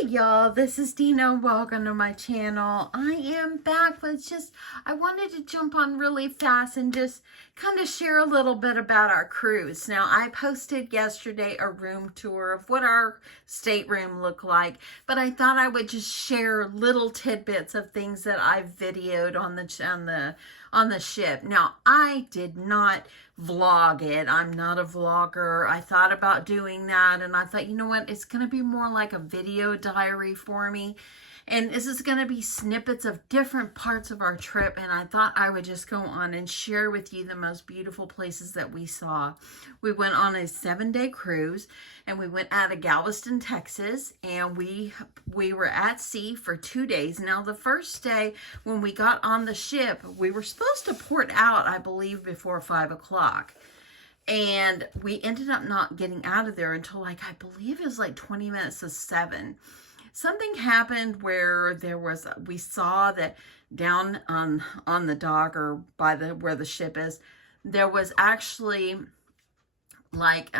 Hey y'all, this is Dina. Welcome to my channel. I am back with I wanted to jump on really fast and just kind of share a little bit about our cruise. Now, I posted yesterday a room tour of what our stateroom looked like, but I thought I would just share little tidbits of things that I videoed on the ship. Now, I did not vlog it. I'm not a vlogger. I thought about doing that, and I thought, you know what, it's going to be more like a video diary for me, and this is going to be snippets of different parts of our trip. And I thought I would just go on and share with you the most beautiful places that we saw. We went on a 7-day cruise, and we went out of Galveston, Texas, and we were at sea for 2 days. Now, the first day when we got on the ship, we were supposed to port out, I believe, before 5 o'clock. And we ended up not getting out of there until, like, I believe it was like 20 minutes to 7. Something happened where we saw that down on the dock, or by where the ship is, there was actually like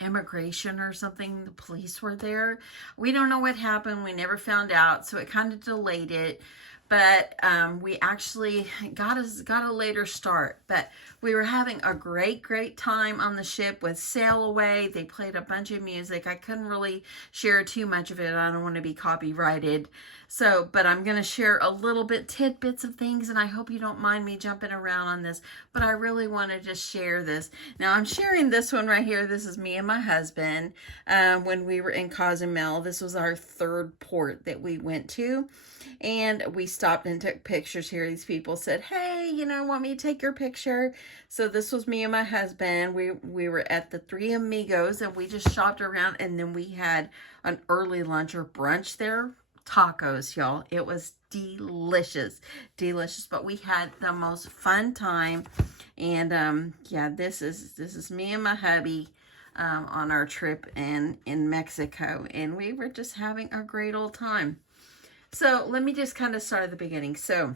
immigration or something. The police were there. We don't know what happened. We never found out, so it kind of delayed it. But we actually got a later start. But we were having a great time on the ship with Sail Away. They played a bunch of music. I couldn't really share too much of it. I don't want to be copyrighted. But I'm going to share a little bit, tidbits of things, and I hope you don't mind me jumping around on this. But I really wanted to share this. Now, I'm sharing this one right here. This is me and my husband when we were in Cozumel. This was our third port that we went to. And we stopped and took pictures here. These people said, hey, want me to take your picture? So this was me and my husband. We were at the Three Amigos, and we just shopped around, and then we had an early lunch or brunch there. Tacos, y'all. It was delicious. But we had the most fun time. And yeah, this is me and my hubby on our trip in Mexico. And we were just having a great old time. So let me just kind of start at the beginning. So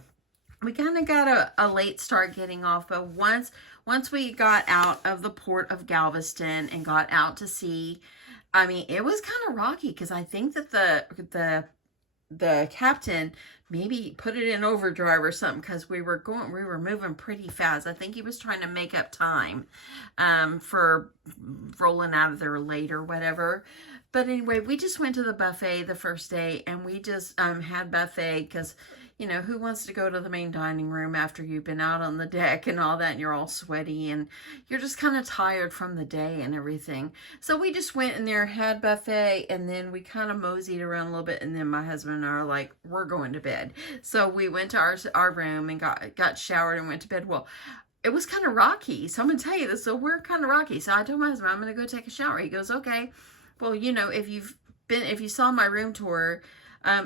we kind of got a late start getting off, but once we got out of the port of Galveston and got out to sea, I mean, it was kind of rocky, because I think that the captain maybe put it in overdrive or something, because we were moving pretty fast. I think he was trying to make up time for rolling out of there late or whatever. But anyway, we just went to the buffet the first day, and we just had buffet because, who wants to go to the main dining room after you've been out on the deck and all that, and you're all sweaty and you're just kind of tired from the day and everything. So we just went in there, had buffet, and then we kind of moseyed around a little bit, and then my husband and I are like, we're going to bed. So we went to our room and got showered and went to bed. Well, it was kind of rocky. So I'm going to tell you this. So we're kind of rocky. So I told my husband, I'm going to go take a shower. He goes, okay. Well, if you saw my room tour,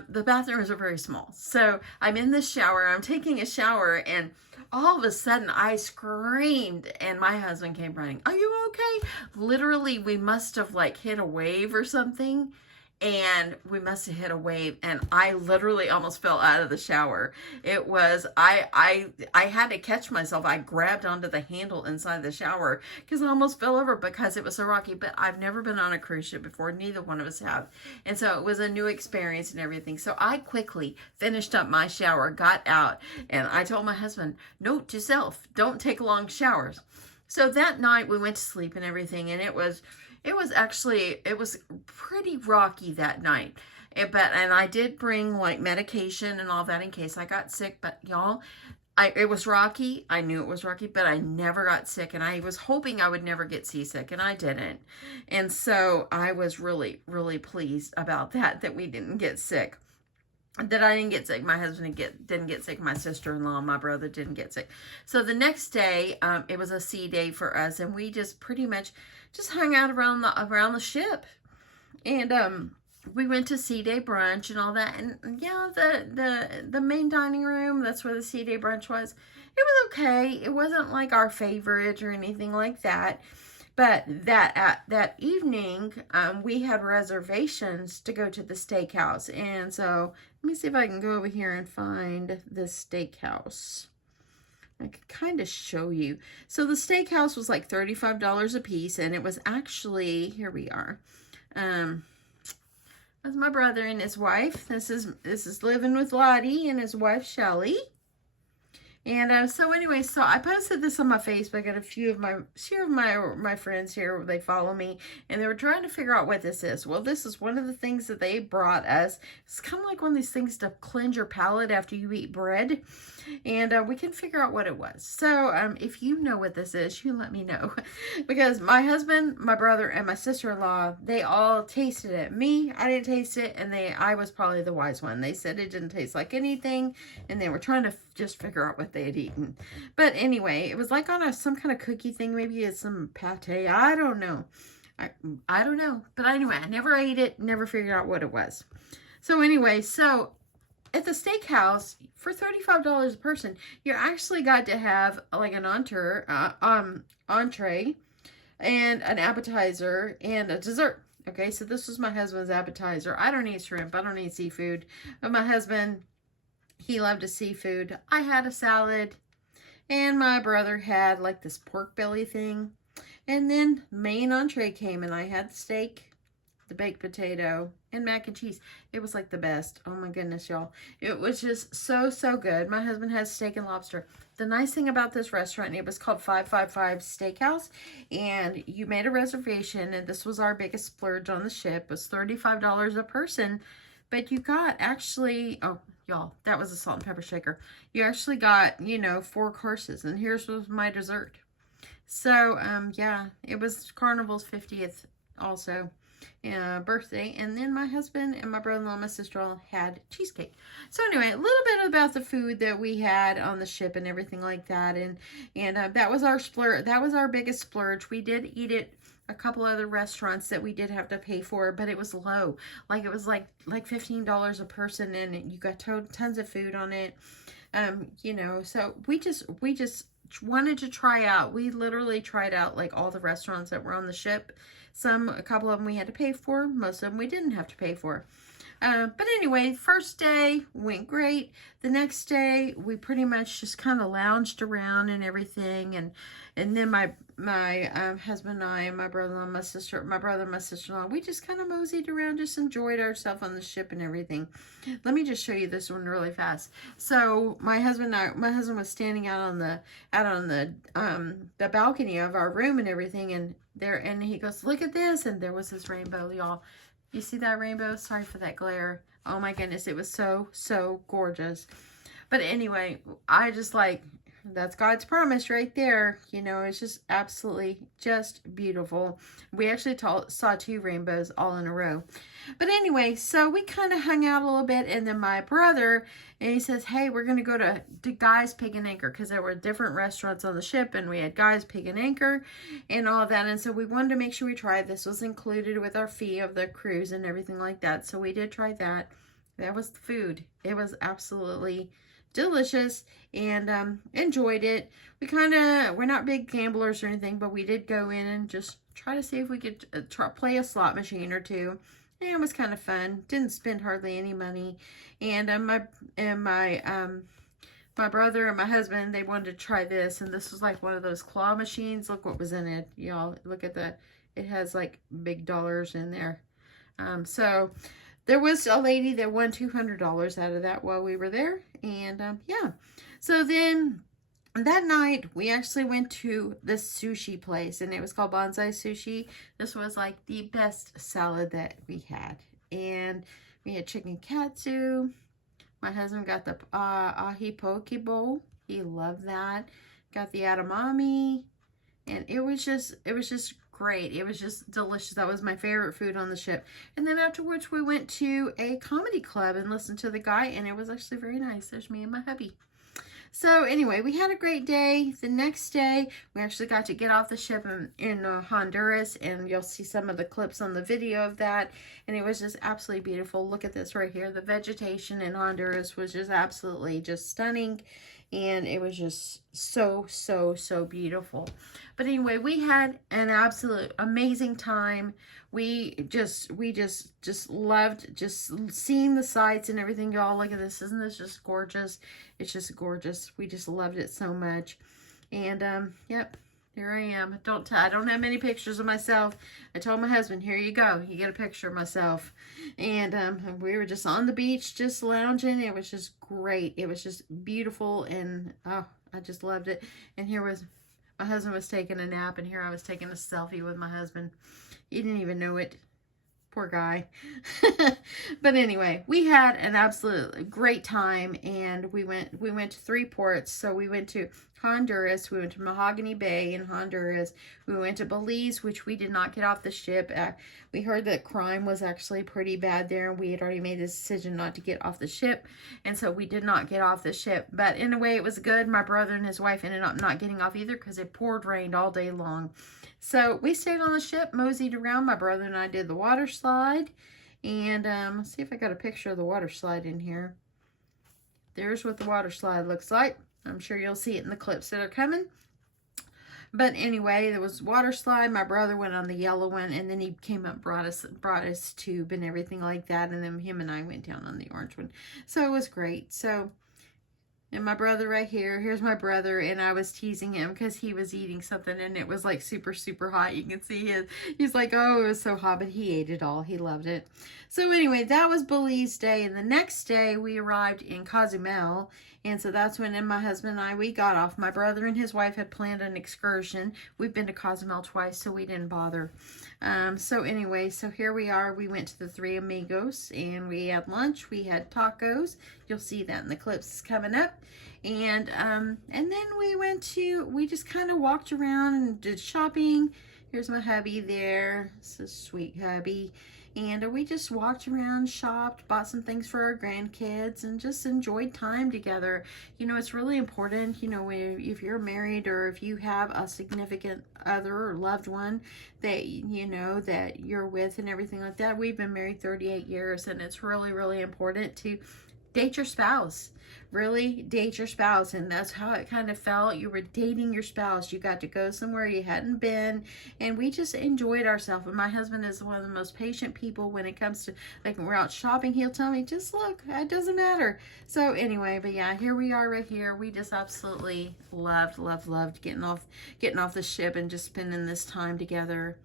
the bathrooms are very small. So I'm in the shower, I'm taking a shower, and all of a sudden I screamed, and my husband came running. Are you okay? Literally, we must have hit a wave or something. And we must have hit a wave, and I literally almost fell out of the shower. It was, I had to catch myself. I grabbed onto the handle inside the shower because I almost fell over because it was so rocky. But I've never been on a cruise ship before. Neither one of us have. And so it was a new experience and everything. So I quickly finished up my shower, got out, and I told my husband, note to self, don't take long showers. So that night we went to sleep and everything, and it was pretty rocky that night. And I did bring medication and all that in case I got sick. But y'all, it was rocky. I knew it was rocky, but I never got sick. And I was hoping I would never get seasick, and I didn't. And so I was really, really pleased about that we didn't get sick. That I didn't get sick. My husband didn't get sick. My sister-in-law, my brother didn't get sick. So the next day, it was a sea day for us, and we just pretty much just hung out around the ship. And we went to sea day brunch and all that. And yeah, the main dining room, that's where the sea day brunch was. It was okay. It wasn't like our favorite or anything like that. But that evening, we had reservations to go to the steakhouse. And so let me see if I can go over here and find the steakhouse. I could kind of show you. So the steakhouse was like $35 a piece, and it was actually, here we are. That's my brother and his wife. This is living with Lottie and his wife Shelly. And so anyway, so I posted this on my Facebook, and a few of my friends here, they follow me, and they were trying to figure out what this is. Well, this is one of the things that they brought us. It's kind of like one of these things to cleanse your palate after you eat bread, and we can figure out what it was. So if you know what this is, you let me know, because my husband, my brother, and my sister-in-law, they all tasted it. Me, I didn't taste it, and I was probably the wise one. They said it didn't taste like anything, and they were trying to just figure out what they had eaten. But anyway, it was like on some kind of cookie thing. Maybe it's some pate. I don't know. I don't know. But anyway, I never ate it. Never figured out what it was. So anyway, so at the steakhouse, for $35 a person, you actually got to have like an entree and an appetizer and a dessert. Okay, so this was my husband's appetizer. I don't eat shrimp. I don't eat seafood. But my husband, he loved a seafood. I had a salad, and my brother had like this pork belly thing. And then main entree came, and I had the steak, the baked potato, and mac and cheese. It was like the best. Oh my goodness, y'all. It was just so, so good. My husband has steak and lobster. The nice thing about this restaurant, it was called 555 Steakhouse, and you made a reservation, and this was our biggest splurge on the ship. It was $35 a person, but you got actually, oh, y'all, that was a salt and pepper shaker. You actually got, 4 courses, and here's was my dessert. So, yeah, it was Carnival's 50th also birthday, and then my husband and my brother-in-law and my sister-in-law had cheesecake. So anyway, a little bit about the food that we had on the ship and everything like that, and that was our splurge. That was our biggest splurge. We did eat at a couple other restaurants that we did have to pay for, but it was low. Like it was like $15 a person, and you got tons of food on it. So we just wanted to try out. We literally tried out like all the restaurants that were on the ship. A couple of them we had to pay for. Most of them we didn't have to pay for. But anyway, first day went great. The next day we pretty much just kind of lounged around and everything, and then my husband and I and my brother and my sister-in-law, we just kind of moseyed around, just enjoyed ourselves on the ship and everything. Let me just show you this one really fast. So my husband was standing out on the balcony of our room and everything, and he goes, "Look at this," and there was this rainbow, y'all. You see that rainbow? Sorry for that glare. Oh my goodness, it was so, so gorgeous. But anyway, I just like, that's God's promise right there. It's just absolutely just beautiful. We actually saw 2 rainbows all in a row. But anyway, so we kind of hung out a little bit, and then my brother, and he says, "Hey, we're going to go to Guy's Pig and Anchor," because there were different restaurants on the ship, and we had Guy's Pig and Anchor and all that. And so we wanted to make sure we tried. This was included with our fee of the cruise and everything like that. So we did try that. That was the food. It was absolutely delicious, and enjoyed it. We're not big gamblers or anything, but we did go in and just try to see if we could play a slot machine or 2. And it was kind of fun. Didn't spend hardly any money. And my brother and my husband, they wanted to try this, and this was like one of those claw machines. Look what was in it, y'all. Look at that. It has like big dollars in there. So there was a lady that won $200 out of that while we were there. And yeah. So then that night we actually went to this sushi place, and it was called Bonsai Sushi. This was like the best salad that we had. And we had chicken katsu. My husband got the ahi poke bowl. He loved that. Got the edamame. And it was just great. It was just delicious. That was my favorite food on the ship. And then afterwards we went to a comedy club and listened to the guy, and it was actually very nice. There's me and my hubby. So anyway, we had a great day. The next day, we actually got to get off the ship in Honduras, and you'll see some of the clips on the video of that. And it was just absolutely beautiful. Look at this right here. The vegetation in Honduras was just absolutely just stunning. And it was just so, so, so beautiful. But anyway, we had an absolute amazing time. We just loved just seeing the sights and everything. Y'all, look at this. Isn't this just gorgeous? It's just gorgeous. We just loved it so much. And, yep, Here I am. I don't have many pictures of myself. I told my husband, here you go. You get a picture of myself. And we were just on the beach, just lounging. It was just great. It was just beautiful. And oh, I just loved it. And here was, my husband was taking a nap. And here I was taking a selfie with my husband. He didn't even know it. Poor guy. But anyway, we had an absolutely great time, and we went to 3 ports. So we went to Honduras, we went to Mahogany Bay in Honduras, we went to Belize, which we did not get off the ship. We heard that crime was actually pretty bad there, and we had already made the decision not to get off the ship, and so we did not get off the ship. But in a way, it was good. My brother and his wife ended up not getting off either because it poured rain all day long. So we stayed on the ship, moseyed around. My brother and I did the water slide. And let's see if I got a picture of the water slide in here. There's what the water slide looks like. I'm sure you'll see it in the clips that are coming. But anyway, there was water slide. My brother went on the yellow one, and then he came up, brought us tube and everything like that. And then him and I went down on the orange one. So it was great. So, and my brother right here, here's my brother, and I was teasing him because he was eating something, and it was like super, super hot. You can see he's like, oh, it was so hot, but he ate it all. He loved it. So anyway, that was Belize Day, and the next day we arrived in Cozumel, and so that's when my husband and I, we got off. My brother and his wife had planned an excursion. We've been to Cozumel twice, so we didn't bother. So anyway, so here we are. We went to the Three Amigos, and we had lunch. We had tacos. You'll see that in the clips coming up. And then we just kind of walked around and did shopping. Here's my hubby there. This is sweet hubby. And we just walked around, shopped, bought some things for our grandkids, and just enjoyed time together. You know, it's really important, you know, if you're married or if you have a significant other or loved one that, you know, that you're with and everything like that. We've been married 38 years, and it's really, really important to date your spouse. Really date your spouse. And that's how it kind of felt. You were dating your spouse. You got to go somewhere you hadn't been, and we just enjoyed ourselves. And my husband is one of the most patient people when it comes to, like, when we're out shopping, he'll tell me, just look, it doesn't matter. So anyway, but yeah, here we are right here. We just absolutely loved getting off the ship and just spending this time together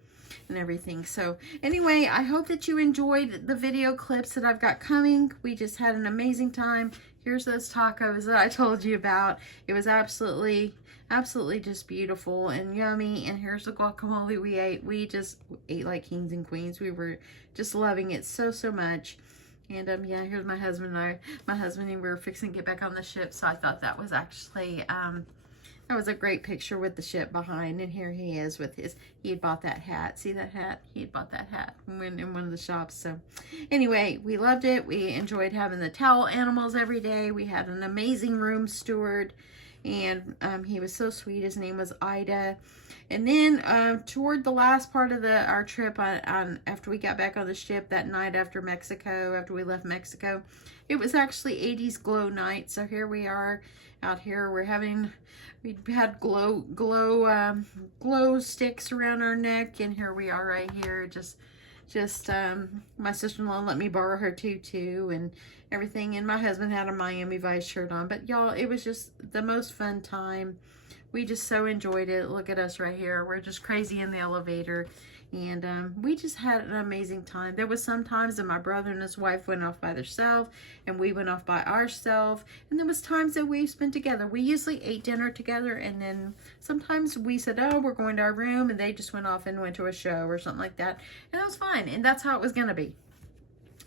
and everything. So anyway, I hope that you enjoyed the video clips that I've got coming. We just had an amazing time. Here's those tacos that I told you about. It was absolutely just beautiful and yummy. And here's the guacamole we ate. We just ate like kings and queens. We were just loving it so much. And yeah, here's my husband and I. My husband and we were fixing to get back on the ship, so I thought that was actually that was a great picture with the ship behind. And here he is with he had bought that hat. See that hat? He had bought that hat in one of the shops. So anyway, we loved it. We enjoyed having the towel animals every day. We had an amazing room steward, and he was so sweet. His name was Ida. And then toward the last part of our trip, after we got back on the ship that night after we left Mexico, it was actually 80s glow night. So here we are out here. We had glow sticks around our neck, and here we are right here. Just my sister-in-law let me borrow her tutu and everything, and my husband had a Miami Vice shirt on. But y'all, it was just the most fun time. We just so enjoyed it. Look at us right here. We're just crazy in the elevator. And we just had an amazing time. There was some times that my brother and his wife went off by themselves, and we went off by ourselves. And there was times that we spent together. We usually ate dinner together, and then sometimes we said, oh, we're going to our room, and they just went off and went to a show or something like that. And that was fine, and that's how it was going to be.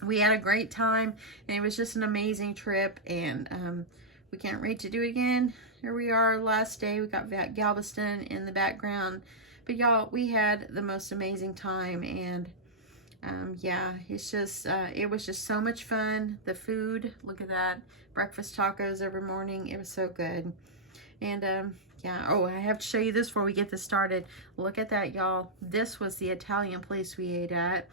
We had a great time, and it was just an amazing trip, and we can't wait to do it again. Here we are, last day. We got Galveston in the background. But y'all, we had the most amazing time, and yeah, it's just, it was just so much fun. The food, look at that, breakfast tacos every morning. It was so good. And yeah, oh, I have to show you this before we get this started. Look at that, y'all. This was the Italian place we ate at.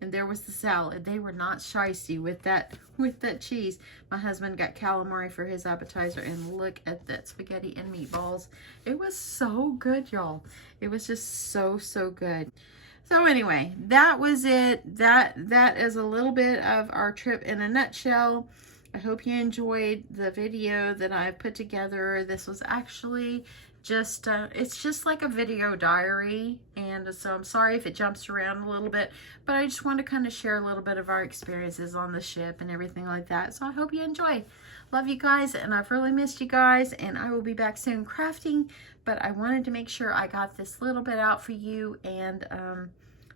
And there was the salad. They were not shysty with that cheese. My husband got calamari for his appetizer, and look at that spaghetti and meatballs. It was so good, y'all. It was just so good. So anyway, that was it. That is a little bit of our trip in a nutshell. I hope you enjoyed the video that I put together. This was actually just it's just like a video diary, and so I'm sorry if it jumps around a little bit, but I just want to kind of share a little bit of our experiences on the ship and everything like that. So I hope you enjoy. Love you guys, and I've really missed you guys, and I will be back soon crafting, but I wanted to make sure I got this little bit out for you, and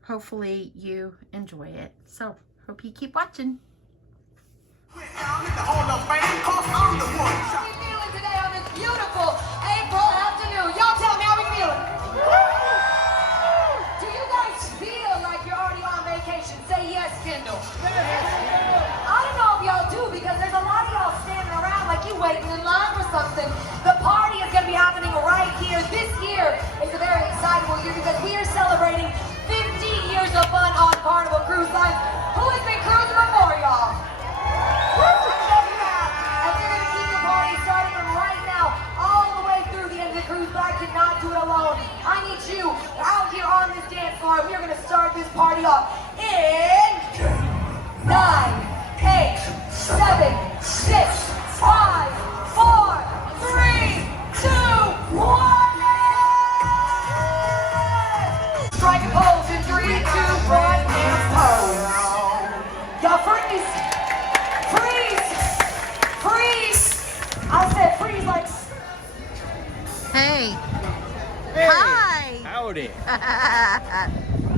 hopefully you enjoy it. So hope you keep watching. How are we feeling today on this beautiful April afternoon? Y'all tell me how we feeling. Do you guys feel like you're already on vacation? Say yes, Kendall. I don't know if y'all do, because there's a lot of y'all standing around like you waiting in line for something. The party is going to be happening right here. This year is a very excitable year because we are celebrating 50 years of fun on Carnival Cruise Line. Who has been cruising before, y'all? And we're going to keep the party starting from right now all the way through the end of the cruise, but I cannot do it alone. I need you out here on this dance floor. We are going to start this party off in 9, 8, 7, 6, 5, 4, 3, 2, 1. Strike a pose in 3, 2, 1, and pose. Y'all freeze! I said freeze like... Hey. Hey. Hi. Howdy.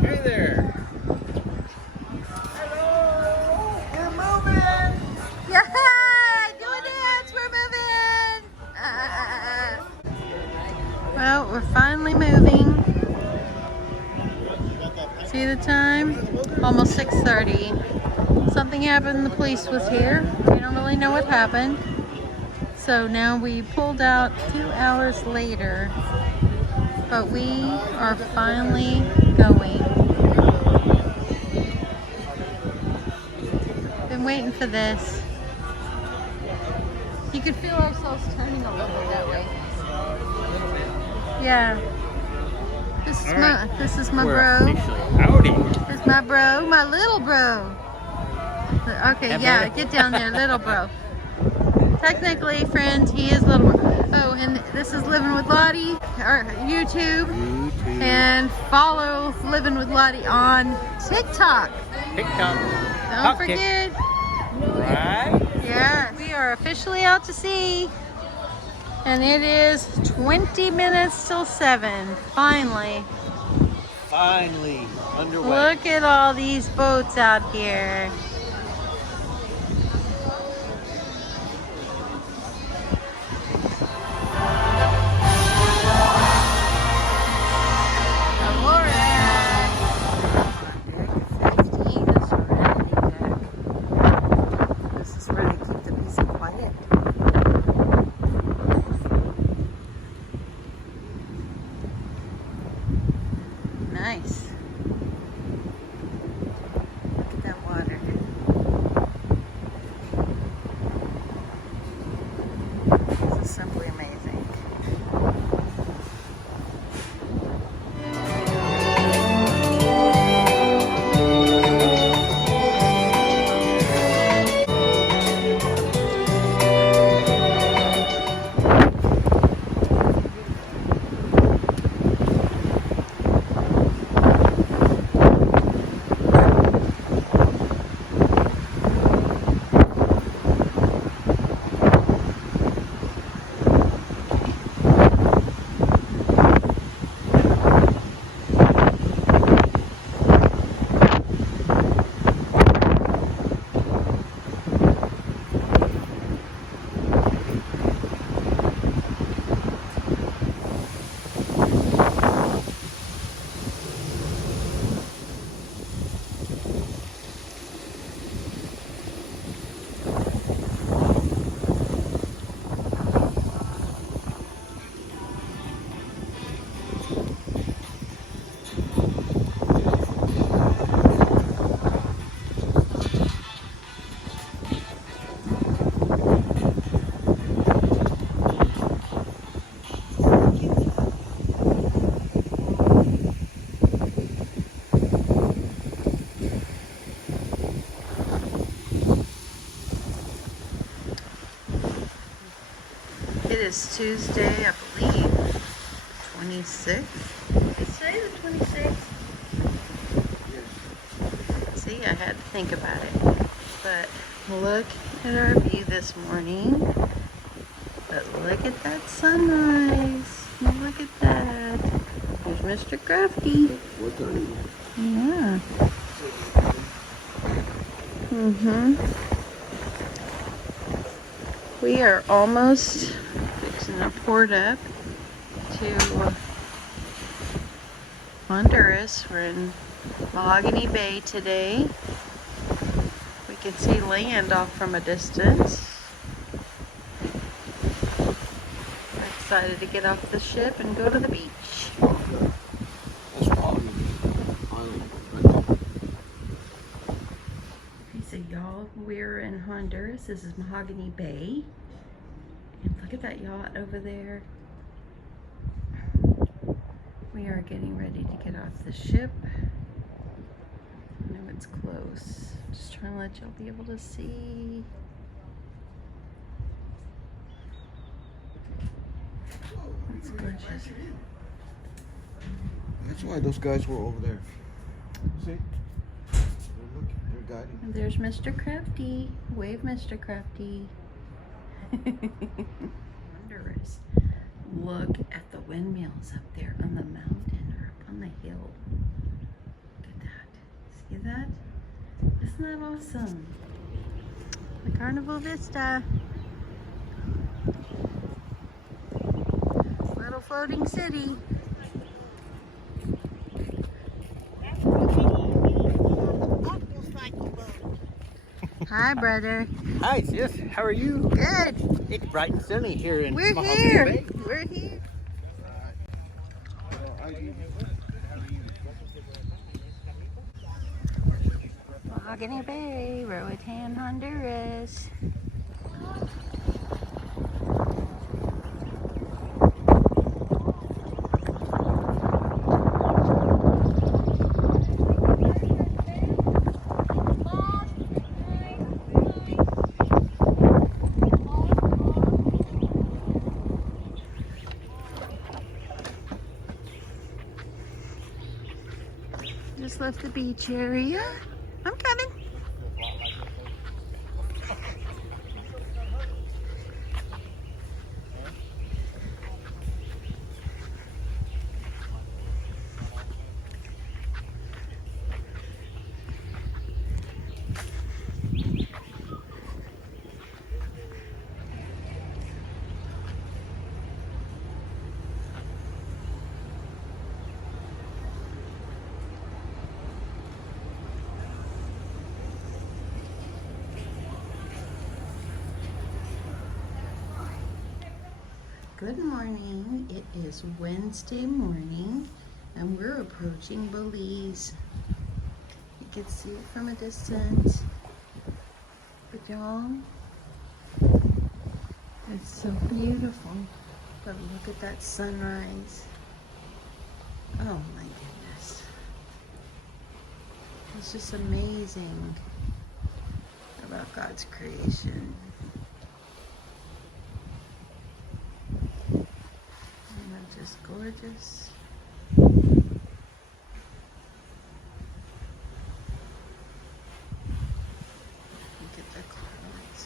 Hey there. Hello. We're moving. Yeah, do a dance, we're moving. Well, we're finally moving. See the time? Almost 6:30. Something happened, the police was here. We don't really know what happened. So now we pulled out 2 hours later, but we are finally going. Been waiting for this. You could feel ourselves turning a little bit that way. Yeah. This is my bro. Howdy. This is my bro, my little bro. Okay, yeah, get down there, little bro. Technically, friends, he is little bro. Oh, and this is Living with Lottie, our YouTube. And follow Living with Lottie on TikTok. Don't forget. Right? Yeah, we are officially out to sea. And it is 20 minutes till 7. Finally. Finally underway. Look at all these boats out here. Nice. Look at that water. This is simply amazing. It is Tuesday, I believe. 26th. Did it say the 26th? See, I had to think about it. But look at our view this morning. But look at that sunrise. Look at that. There's Mr. Crafty. What time? Yeah. We are almost fixing to port up to Honduras. We're in Mahogany Bay today. We can see land off from a distance. We're excited to get off the ship and go to the beach. That's probably island. So y'all, we're in Honduras. This is Mahogany Bay. And look at that yacht over there. We are getting ready to get off the ship. I know it's close. Just trying to let y'all be able to see. It's gorgeous. That's why those guys were over there. See? They're guiding. And there's Mr. Crafty. Wave, Mr. Crafty. Honduras. Look at the windmills up there on the mountain or up on the hill. Look at that. See that? Isn't that awesome? The Carnival Vista. Little floating city. Hi, brother. Hi, sis. How are you? Good. It's bright and sunny here in We're Mahogany here. Bay. We're here. Mahogany Bay, Roatan, Honduras. Just left the beach area. I'm coming. Good morning. It is Wednesday morning and we're approaching Belize. You can see it from a distance. But y'all, it's so beautiful. But look at that sunrise. Oh my goodness. It's just amazing about God's creation. Just gorgeous. Look at the clouds.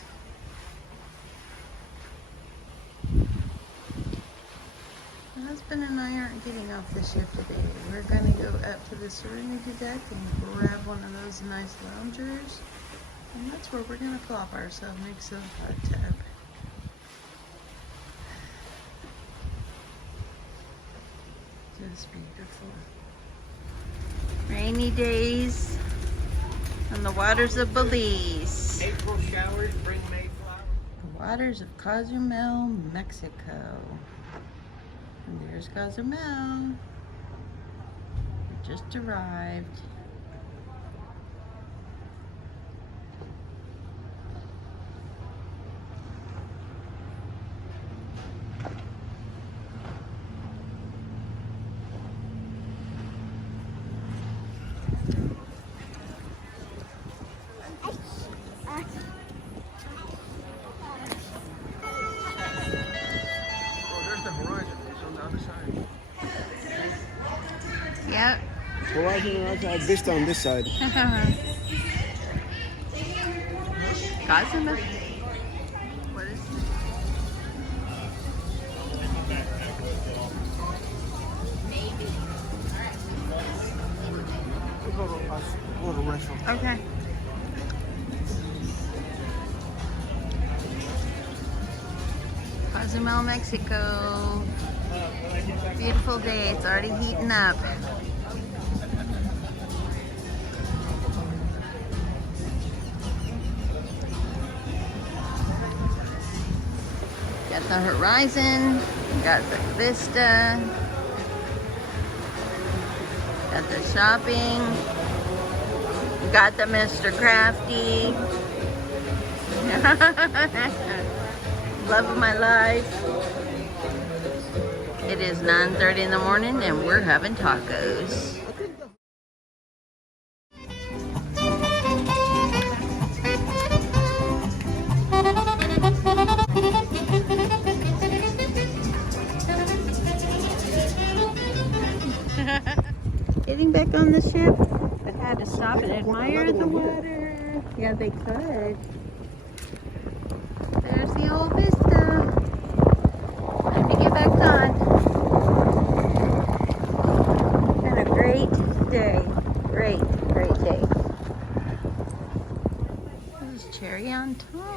My husband and I aren't getting off the ship today. We're going to go up to the Serenity deck and grab one of those nice loungers. And that's where we're going to plop ourselves next to the hot tub. Just beautiful. Rainy days on the waters of Belize. April showers bring May flowers. The waters of Cozumel, Mexico. And there's Cozumel. We just arrived. Yep. Horizon on our side, Vista on this side. Cozumel. What is Go to restaurant. it? Okay. Cozumel, Mexico. Beautiful day. It's already heating up. Got the horizon, got the Vista, got the shopping, got the Mr. Crafty. Love of my life. It is 9:30 in the morning and we're having tacos. Getting back on the ship, but had to stop and admire the water. Yeah, they could. There's the old Vista. Time to get back on. Been a great day. Great day. This is cherry on top.